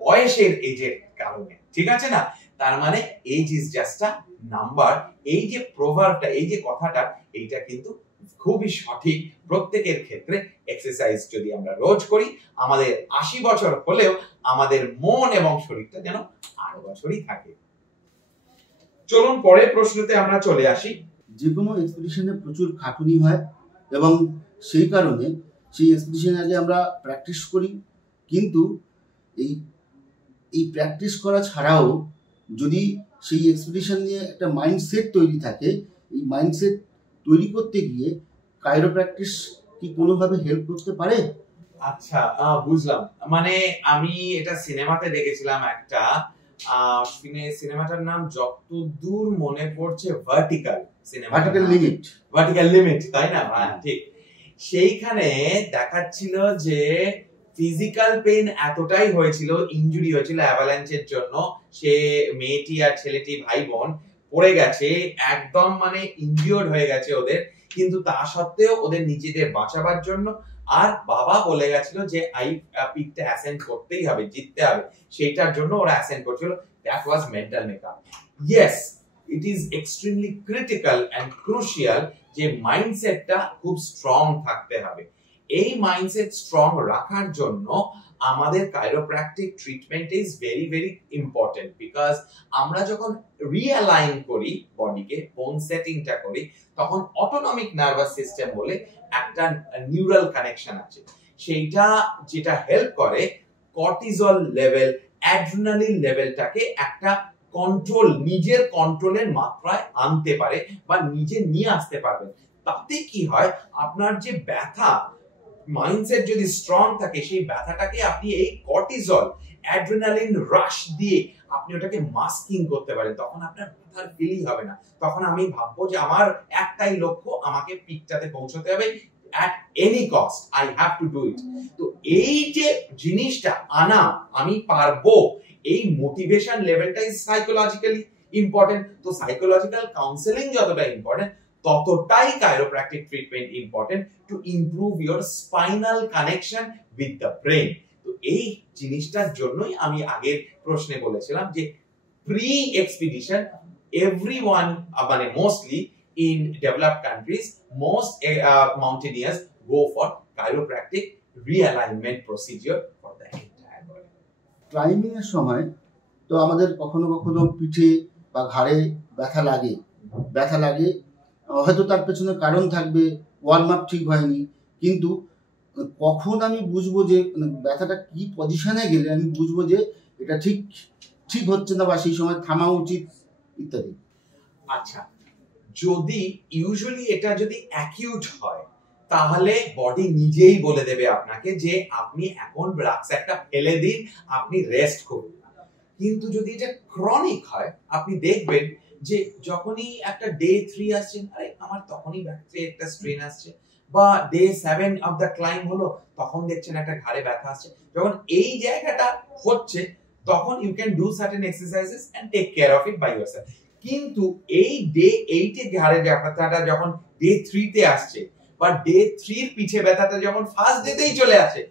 বয়সের এজের কারণে, ঠিক আছে না? তার মানে age is just a number. এই যে প্রভাবটা, এই যে কথাটা, এইটা কিন্তু খুবই সঠিক। প্রত্যেকের ক্ষেত্রে এক্সারসাইজ যদি আমরা রোজ করি, আমাদের 80 বছর হলেও আমাদের মন এবং শরীরটা যেন 8 বছরই থাকে। চলুন পরের প্রশ্নতে আমরা চলে আসি। যে কোনো এক্সপিডিশনে প্রচুর খাটুনি হয় এবং সেই কারণে সেই এক্সপিডিশন আগে আমরা প্র্যাকটিস করি, কিন্তু এই প্র্যাকটিস করা ছাড়াও যদি সেই এক্সপিডিশন নিয়ে একটা মাইন্ডসেট তৈরি থাকে, এই মাইন্ডসেট তৈরি করতে গিয়ে কাইরোপ্র্যাকটিস কি কোনোভাবে হেল্প করতে পারে? আচ্ছা, বুঝলাম। মানে আমি এটা সিনেমাতে দেখেছিলাম একটা, সিনেমাটার নাম যতদূর মনে পড়ছে ভার্টিক্যাল লিমিট, তাই না? হ্যাঁ, ঠিক। সেইখানে দেখাচ্ছিল যে ফিজিক্যাল পেইন এতটাই হয়েছিল, ইনজুরি হয়েছিল অ্যাভালাঞ্চের জন্য, সে মেয়েটি আর ছেলেটি ভাই বোন পড়ে গেছে, একদম মানে ইনজিওর্ড হয়ে গেছে ওদের, কিন্তু তা সত্ত্বেও ওদের নিজেদের বাঁচাবার জন্য আর বাবা বলে গেছিল যে পিকটা অ্যাসেন্ড করতেই হবে, জিততে হবে, সেইটার জন্য ওরা অ্যাসেন্ড করছিল। That was mental makeup. Yes, it is extremely critical and crucial যে মাইন্ডসেটটা খুব স্ট্রং থাকতে হবে। এই মাইন্ডসেট স্ট্রং রাখার জন্য আমাদের chiropractic treatment is very very important, because আমরা যখন রিঅ্যালাইন করি বডিকে, বোন সেটিংটা করি, তখন অটোনমিক নার্ভাস সিস্টেম বলে একটা নিউরাল কানেকশন আছে, সেইটা যেটা হেল্প করে কর্টিজল লেভেল, অ্যাড্রিনালিন লেভেলটাকে একটা কন্ট্রোল, নিজের কন্ট্রোলের মাত্রায় আনতে পারে বা নিজে নিয়ে আসতে পারবেন। তাতে কি হয়, আপনার যে ব্যথা, মাইন্ডসেট যদি স্ট্রং থাকে, সেই ব্যথাটাকে আপনি এই কর্টিজল, অ্যাড্রিনালিন রাশ দিয়ে আপনি ওটাকে মাস্কিং করতে পারেন। তখন আপনার ব্যথার ফিলই হবে না। তখন আমি ভাববো যে আমার একটাই লক্ষ্য, আমাকে পিকটাতে পৌঁছতে হবে, at any cost I have to do it। তো এই যে জিনিসটা আনা, আমি পারবো, এই মোটিভেশন লেভেলটাই সাইকোলজিক্যালি ইম্পর্টেন্ট। তো সাইকোলজিক্যাল কাউন্সেলিং যতটা ইম্পর্টেন্ট, ততটাই chiropractic treatment important to improve your spinal connection with the brain. তো এই জিনিসটার জন্যই আমি আগের প্রশ্নে বলেছিলাম যে প্রি এক্সপিডিশন everyone মানে mostly in developed countries most mountaineers go for chiropractic realignment procedure for the entire body. Climbing এর সময় তো আমাদের কখনো কখনো পিঠে বা ঘাড়ে ব্যথা লাগে, হয়তো তার পেছনে কারণ থাকবে, ওয়ার্ম আপ ঠিক হয়নি, কিন্তু কখন আমি বুঝবো যে ব্যথাটা কি পজিশনে গেলে আমি বুঝবো যে এটা ঠিক হচ্ছে না বা সেই সময় থামা উচিত ইত্যাদি। আচ্ছা, যদি ইউজুয়ালি এটা যদি অ্যাকিউট হয় তাহলে বডি নিজেই বলে দেবে আপনাকে যে আপনি এখন রাক্সাকটা ফেলে দিন, আপনি রেস্ট করুন। কিন্তু যদি এটা ক্রনিক হয়, আপনি দেখবেন যে যখনই একটা ডে 3 আসছে, আরে আমার তখনই ব্যাকে একটা স্ট্রেন আসছে, বা ডে 7 অফ দ্য ক্লাইম্ব হলো, তখন দেখছেন একটা ঘাড়ে ব্যথা আসছে। যখন এই জায়গাটা হচ্ছে তখন you can do certain exercises and take care of it by yourself. কিন্তু এই ডে 8 এ ঘাড়ে ব্যথাটা যখন ডে 3 তে আসছে, বা ডে 3 এর পিছে ব্যথাটা যখন ফার্স্ট ডেতেই চলে আসে,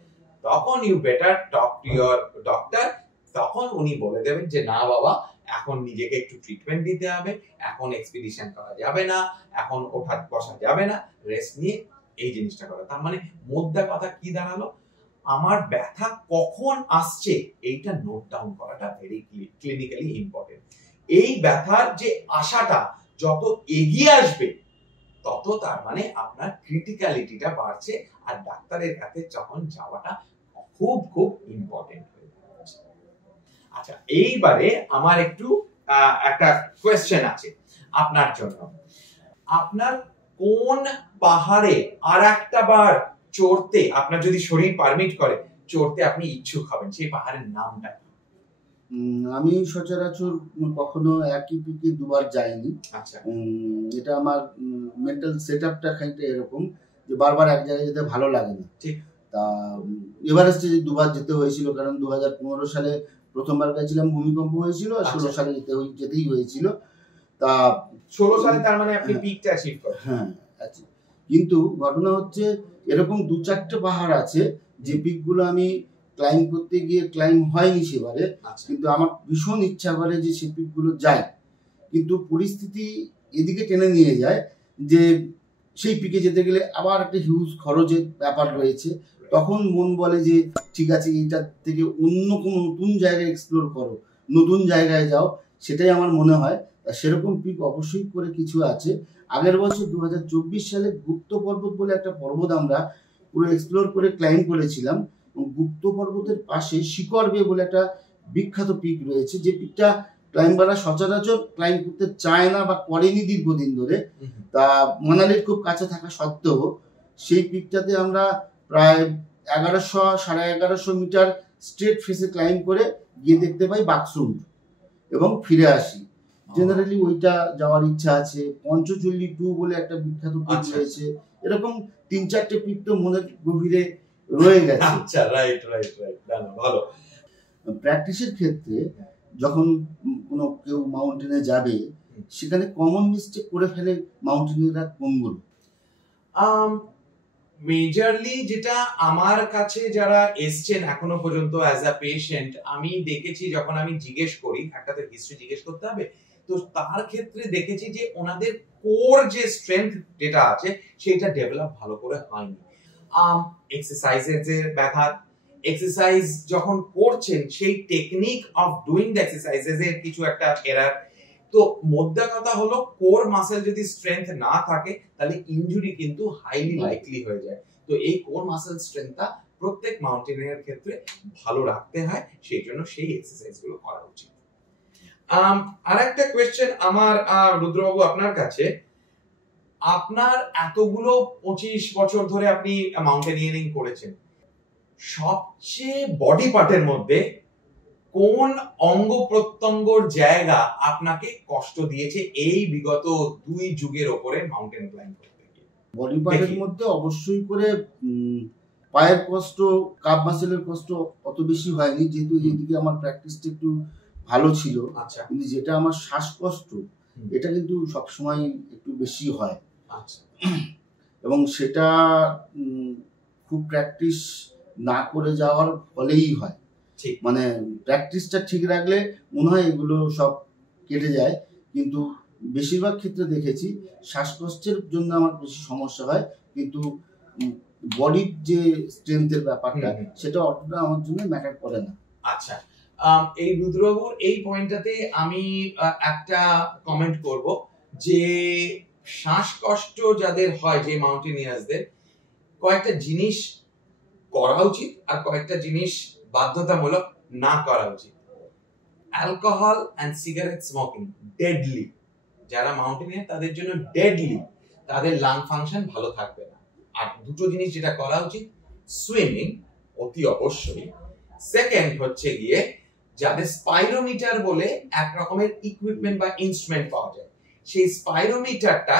তখন you better talk to your doctor. তখন উনি বলে দেবেন যে না বাবা, এখন নিজেকে একটু ট্রিটমেন্ট দিতে হবে, এখন এক্সপিডিশন করা যাবে না, এখন ওঠা বসা যাবে না, রেস্ট নিয়ে এই জিনিসটা করা। তার মানে মোদ্দা কথা কি দাঁড়ালো, আমার ব্যথা কখন আসছে এইটা নোট ডাউন করাটা ভেরি ক্লিনিক্যালি ইম্পর্টেন্ট। এই ব্যথার যে আশাটা যত এগিয়ে আসবে তত তার মানে আপনার ক্রিটিক্যালিটিটা বাড়ছে, আর ডাক্তারের কাছে যখন যাওয়াটা খুব খুব ইম্পর্টেন্ট হয়ে যাচ্ছে। আচ্ছা, এইবারে আমার একটু একটা কোয়েশ্চেন আছে আপনার জন্য। আপনার কোন পাহাড়ে আর একটা বার চড়তে, আপনার যদি শরীর পারমিট করে চড়তে আপনি ইচ্ছুক হবেন, সেই পাহাড়ের নামটা? আমি সচরাচর কখনো একই পিকে দুবার যাইনি। আচ্ছা, এটা আমার মেন্টাল সেটআপটা খানিকটা এরকম যে বারবার এক জায়গায় যেতে ভালো লাগে না। ঠিক। তা এভারেস্টে দুবার যেতে হয়েছিল, কারণ 2015 সালে প্রথমবার গেছিলাম, ভূমিকম্প হয়েছিল, আর 16 সালে যেতেই হয়েছিল। তা 16 সালে তার মানে আপনি পিকটা অ্যাচিভ করেন। হ্যাঁ, আচ্ছা। কিন্তু ঘটনা হচ্ছে এরকম 2-4টে পাহাড় আছে যে পিকগুলো আমি ক্লাইম্ব করতে গিয়ে ক্লাইম্ব হয়নি সেবারে, কিন্তু আমার ভীষণ ইচ্ছা করে যে সে পিকগুলো যাই, কিন্তু পরিস্থিতি এদিকে টেনে নিয়ে যায় যে সেই পিকে যেতে গেলে আবার একটা হিউজ খরচের ব্যাপার রয়েছে। তখন মন বলে যে ঠিক আছে, এইটার থেকে অন্য কোনো নতুন জায়গায় এক্সপ্লোর করো, নতুন জায়গায় যাও, সেটাই আমার মনে হয়। সেরকম পিক অবশ্যই করে কিছু আছে। আগের বছর 2024 সালে গুপ্ত পর্বত বলে একটা পর্বত আমরা পুরো এক্সপ্লোর করে ক্লাইম্ব করেছিলাম, এবং গুপ্ত পর্বতের পাশে শিকর বে বলে একটা বিখ্যাত পিক রয়েছে, যে পিকটা ক্লাইম্বাররা সচরাচর ক্লাইম্ব করতে চায় না বা করেনি দীর্ঘদিন ধরে। তা মানালির খুব কাছে থাকা সত্ত্বেও সেই পিকটাতে আমরা প্রায় 1100-1150 মিটার স্ট্রেট ফেসে ক্লাইম্ব করে গিয়ে দেখতে পাই বাক্সুন্ড এবং ফিরে আসি। জেনারেলি ওইটা যাওয়ার ইচ্ছা আছে। পঞ্চচল্লি 2 বলে একটা বিখ্যাত পিক রয়েছে। এরকম 3-4টে পিক তো মনের গভীরে রয়ে গেছে। আচ্ছা, রাইট। ভালো। প্র্যাকটিসের ক্ষেত্রে যখন কোনো কেউ মাউন্টেনে যাবে, সেখানে কমন মিস্টেক করে ফেলে মাউন্টেনিয়াররা কোনগুলো? মেজরলি যেটা আমার কাছে যারা এসছেন এখনো পর্যন্ত অ্যাজ আ পেশেন্ট, আমি দেখেছি যখন আমি জিজ্ঞেস করি, একটা তো হিস্ট্রি জিজ্ঞেস করতে হবে, তো তার ক্ষেত্রে দেখেছি যে ওনাদের কোর যে স্ট্রেংথ যেটা আছে সেটা ডেভেলপ ভালো করে হয়নি। এক্সারসাইজের যে ব্যাঘাত, এক্সারসাইজ যখন করছেন সেই technique of doing the exercises এর কিছু একটা এরার। তো মোদ্দা কথা হলো, কোর মাসেল যদি স্ট্রেংথ না থাকে তাহলে ইনজুরি কিন্তু হাইলি লাইকলি হয়ে যায়। তো এই কোর মাসেল স্ট্রেংথটা প্রত্যেক মাউন্টেনিয়ার ক্ষেত্রে ভালো রাখতে হয়, সেই জন্য সেই এক্সারসাইজ গুলো করা উচিত। আরেকটা কোয়েশ্চেন আমার রুদ্রবাবু আপনার কাছে, আপনার এতগুলো 25 বছর ধরে আপনি মাউন্টেনিয়ারিং করেছেন, সবচেয়ে বডি পার্টের মধ্যে কোন অঙ্গ প্রত্যঙ্গর জায়গা আপনাকে কষ্ট দিয়েছে এই বিগত 2 যুগের উপরে মাউন্টেন ক্লাইম্ব করতে গিয়ে? বডি পার্টের মধ্যে অবশ্যই করে পায়ের কষ্ট, কাপ মাসেলের কষ্ট অত বেশি হয়নি, যেহেতু এইদিকে আমার প্র্যাকটিসটা একটু ভালো ছিল। আচ্ছা, কিন্তু যেটা আমার শ্বাসকষ্ট, এটা কিন্তু সবসময় একটু বেশি হয়। আচ্ছা, এবং সেটা খুব প্র্যাকটিস না করে যাওয়ার ফলেই হয়। ঠিক। মানে প্র্যাকটিসটা ঠিক রাখলে মনে হয় এগুলো সব কেটে যায়, কিন্তু বেশিরভাগ ক্ষেত্রে দেখেছি শ্বাসকষ্টের জন্য আমার বেশি সমস্যা হয়, কিন্তু বডির যে স্ট্রেংথের ব্যাপারটা সেটা অতটা আমার জন্য ম্যাটার করে না। আচ্ছা, এই রুদ্রবাবুর এই পয়েন্টটাতে আমি একটা কমেন্ট করব যে শ্বাসকষ্ট যাদের হয়, যে মাউন্টেনিয়ার্সদের, কয়েকটা জিনিস করা উচিত আর কয়েকটা জিনিস বাধ্যতামূলক না করা উচিত। Alcohol and cigarette smoking deadly, যারা মাউন্টেনিয়ার তাদের জন্য ডেডলি, তাদের লাং ফাংশন ভালো থাকবে না। আর দুটো জিনিস যেটা করা উচিত, সুইমিং অতি অবশ্যই, সেকেন্ড হচ্ছে গিয়ে যাদের স্পাইরোমিটার বলে এক রকমের ইকুইপমেন্ট বা ইনস্ট্রুমেন্ট পাওয়া যায়, সেই স্পাইরোমিটারটা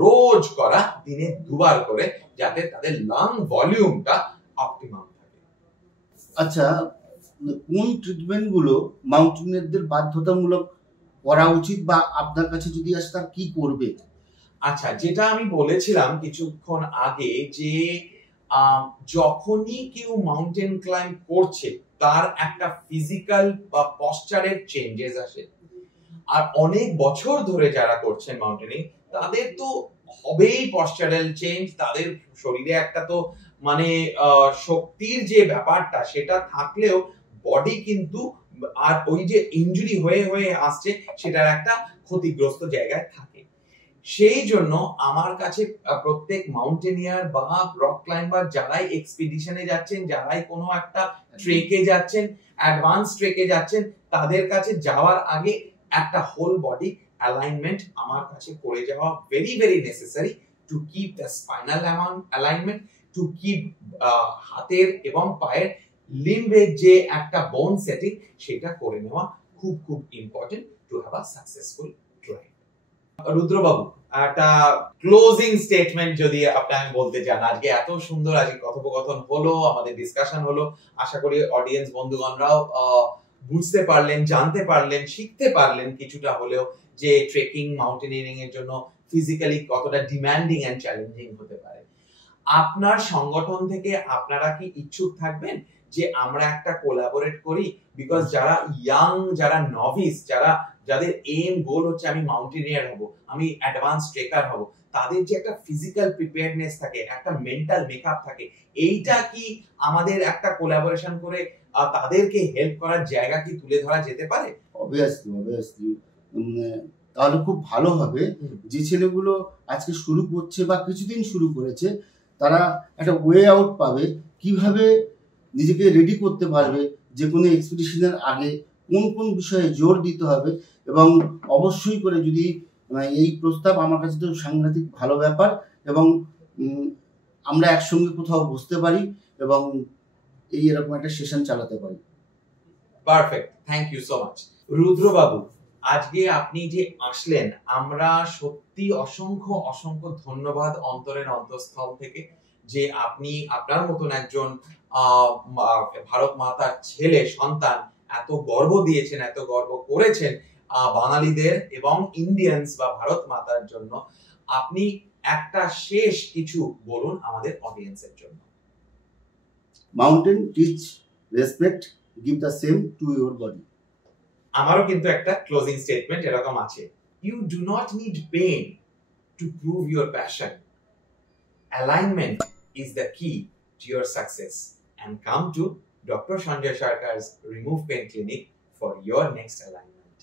রোজ করা, দিনে 2 বার করে, যাতে তাদের লাং ভলিউমটা অপটিমাম থাকে। আচ্ছা, কোন ট্রিটমেন্ট গুলো মাউন্টেনিয়ারদের বাধ্যতামূলক করা উচিত, বা আপনার কাছে যদি আসে তার কি করবে? আচ্ছা, যেটা আমি বলেছিলাম কিছুক্ষণ আগে, যে যখনই কেউ মাউন্টেন ক্লাইম্ব করছে তার একটা ফিজিক্যাল বা পশ্চারের চেঞ্জেস আসে। আর অনেক বছর ধরে যারা করছেন মাউন্টেনিং, তাদের তো হবেই পশ্চারাল চেঞ্জ, তাদের শরীরে একটা তো মানে শক্তির যে ব্যাপারটা সেটা থাকলেও বডি কিন্তু, আর ওই যে ইনজুরি হয়ে হয়ে আসছে, সেটার একটা ক্ষতিগ্রস্ত জায়গায় থাকে। সেই জন্য আমার কাছে প্রত্যেক মাউন্টেনিয়ার বা রক ক্লাইম্বার যারাই এক্সপিডিশনে যাচ্ছেন, যারাই কোনো একটা ট্রেকে যাচ্ছেন, অ্যাডভান্স ট্রেকে যাচ্ছেন, তাদের কাছে যাওয়ার আগে একটা হোল বডি অ্যালাইনমেন্ট আমার কাছে করে যাওয়া very very necessary, to keep the spinal alignment, to keep হাতের এবং পায়ের লিম্বের যে একটা বোন সেটিং, সেটা করে নেওয়া খুব খুব important to have a successful climb. রুদ্রবাবু, একটা ক্লোজিং স্টেটমেন্ট যদি আপনাকে বলতে চান। আজকে এত সুন্দর আজকে কথোপকথন হলো, আমাদের ডিসকাশন হলো, আশা করি অডিয়েন্স বন্ধুগণরাও বুঝতে পারলেন, জানতে পারলেন, শিখতে পারলেন কিছুটা হলেও, যে ট্রেকিং মাউন্টেনিয়ারিং এর জন্য ফিজিক্যালি কতটা ডিমান্ডিং এন্ড চ্যালেঞ্জিং হতে পারে। আপনার সংগঠন থেকে আপনারা কি ইচ্ছুক থাকবেন যে আমরা একটা কোলাবোরেট করি? বিকজ যারা ইয়াং, যারা নভিস, যাদের এম গোল হচ্ছে আমি মাউন্টেনিয়ার হব, আমি অ্যাডভান্স ট্রেকার হব, তাদের যে একটা ফিজিক্যাল প্রিপেয়ারনেস থাকে, একটা মেন্টাল মেকআপ থাকে, এইটা কি আমাদের একটা কোলাবোরেশন করে তাদেরকে হেল্প করার জায়গা কি তুলে ধরা যেতে পারে? অবভিয়াসলি তাহলে খুব ভালো হবে। যে ছেলেগুলো আজকে শুরু করছে বা কিছুদিন শুরু করেছে, তারা একটা ওয়ে আউট পাবে, কিভাবে নিজেকে রেডি করতে পারবে যে কোনো এক্সপিডিশনের আগে, কোন কোন বিষয়ে জোর দিতে হবে। এবং অবশ্যই করে যদি এই প্রস্তাব, আমার কাছে তো সাংঘাতিক ভালো ব্যাপার, এবং আমরা একসঙ্গে কোথাও বসতে পারি এবং এরকম একটা সেশন চালাতে পারি। Perfect, thank you so much. রুদ্রবাবু, আজকে আপনি যে আসলেন, আমরা সত্যি অসংখ্য অসংখ্য ধন্যবাদ অন্তরের অন্তঃস্থল থেকে, যে আপনি আপনার মতন একজন ভারত মাতার ছেলে সন্তান এত গর্ব দিয়েছেন, এত গর্ব করেছেন বাঙালিদের এবং ইন্ডিয়ান্স বা ভারত মাতার জন্য। আপনি একটা শেষ কিছু বলুন আমাদের অডিয়েন্সের জন্য। Mountain teach respect, give the same to your body. আমারও কিন্তু একটা ক্লোজিং স্টেটমেন্ট এরকম আছে, you do not need pain to prove your passion, alignment is the key to your success, and come to Dr. Sanjay Sarkar's Remove Pain Clinic for your next alignment.